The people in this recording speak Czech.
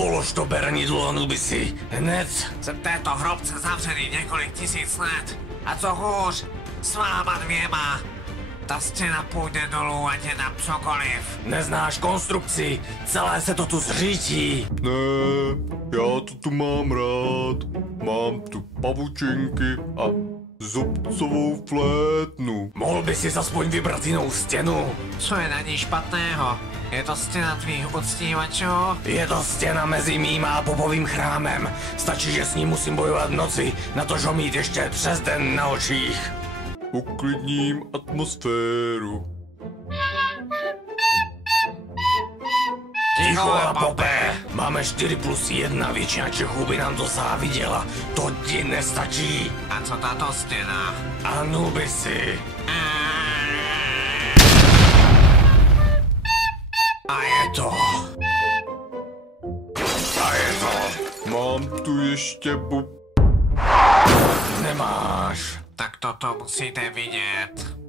Polož to beranidlo, Anubisi. Hned. Jsem této hrobce zavřený několik tisíc let. A co hůř, s váma dvěma. Ta stěna půjde dolů, ať je tam cokoliv. Neznáš konstrukci, celé se to tu zřítí. Ne, já to tu mám rád. Mám tu pavučinky a zobcovou flétnu. Mohl by si aspoň vybrat jinou stěnu? Co je na ní špatného? Je to stěna tvých uctívačů? Je to stěna mezi mým a popovým chrámem. Stačí, že s ním musím bojovat v noci, natož ho mít ještě přes den na očích. Uklidním atmosféru. Ticho a Pope! Máme 4+1, většina Čechů by nám to záviděla. To ti nestačí. A co tato stěna? Anubisi. A je to. A je to. Mám tu ještě Nemáš. Tak toto musíte vidět.